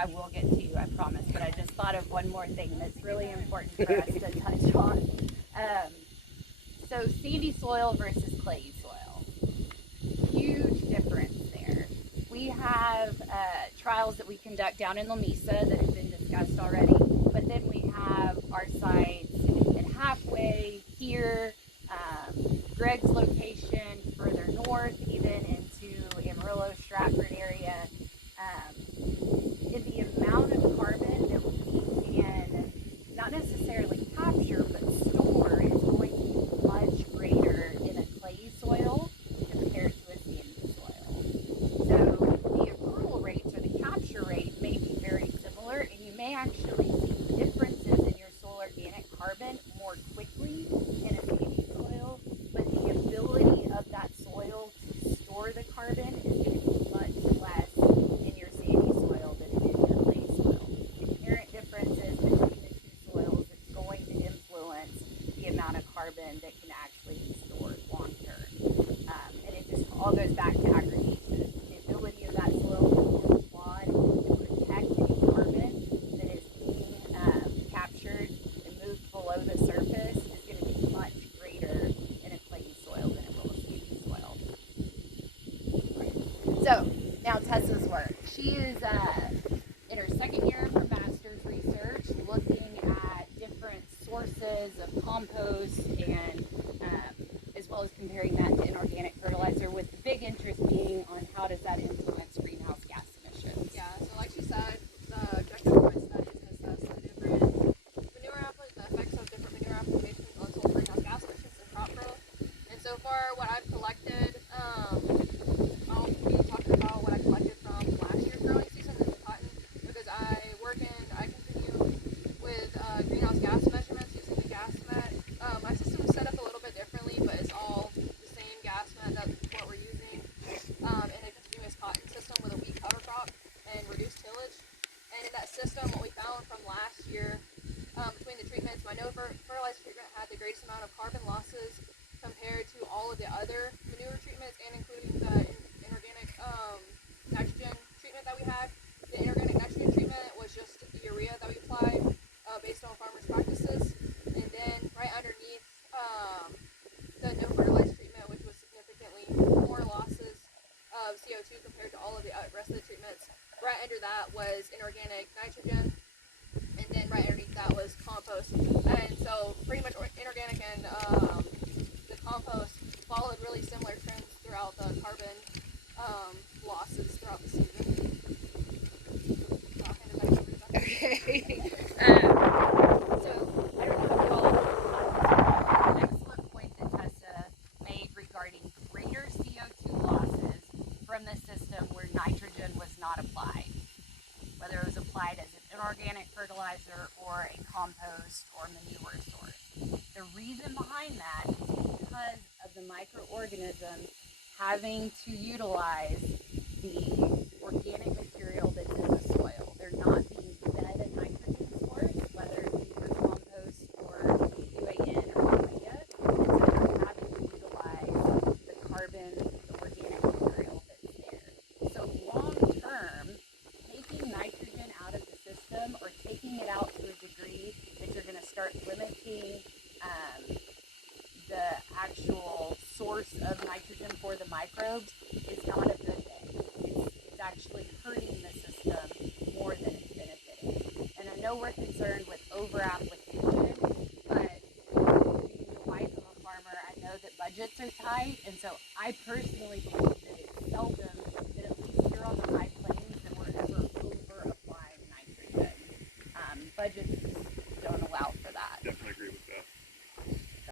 I will get to you, I promise, but I just thought of one more thing that's really important for us to touch on. So sandy soil versus clayey soil, huge difference there. We have trials that we conduct down in La Mesa that have been discussed already, but then we have our sites at Halfway here, Greg's location further north, even into Amarillo, Stratford area. In the amount of carbon that we can not necessarily capture but store is going to be much greater in a clayey soil compared to a sandy soil. So the accrual rates or the capture rate may be very similar, and you may actually see differences in your soil organic carbon more quickly in a sandy soil, but the ability of that soil to store the carbon is going to be much less in your sandy soil than it is in your clay soil. Inherent differences between the two soils is going to influence the amount of carbon that can actually be stored long term. And it just all goes back to aggregation. The ability of that soil to applaud and protect any carbon that is being captured and moved below the surface is going to be much greater in a clayey soil than it will a sandy soil. So now Tessa's work. She is in her second year of her master's research, looking at different sources of compost and as well as comparing that to inorganic fertilizer, with the big interest being on how does that influence greenhouse gas emissions. Yeah, so like she said, the objective of my study is to assess the different the effects of different manure applications on soil greenhouse gas emissions and crop growth. And so far, what I've collected, I'll be talking about what I collected from last year's growing season in the cotton, because I continue with greenhouse gas measurements using the gas met. My system is set up a little bit differently, but it's all the same gas met. That's what we're using in a continuous cotton system with a wheat cover crop and reduced tillage. And in that system, what we found from last year, between the treatments, my no fertilizer treatment had the greatest amount of carbon losses compared to all of the other manure treatments, and including the inorganic nitrogen treatment that we had. The inorganic nitrogen treatment was just the urea that we applied based on farmers' practices. And then right underneath the no fertilizer treatment, which was significantly more losses of CO2 compared to all of the rest of the treatments, right under that was inorganic nitrogen. And then right underneath that was compost. And so pretty much inorganic and the compost followed really similar trends throughout the carbon losses throughout the season. So I'll hand it back over to Beth. Okay. So I don't know if y'all an excellent point that Tessa made regarding greater CO2 losses from the system where nitrogen was not applied, whether it was applied as an inorganic fertilizer or a compost or manure source. The reason behind that is because of the microorganisms having to utilize the organic material that's in the soil. They're not being fed a nitrogen source, whether it be through compost or UAN or urea, and so they're having to utilize the carbon, the organic material that's there. So long term, taking nitrogen out of the system or taking it out to a degree that you're going to start limiting the actual source of nitrogen for the microbes is not a good thing. It's actually hurting the system more than it's benefiting. And I know we're concerned with over-application, but being the wife of a farmer, I know that budgets are tight, and so I personally believe that it's seldom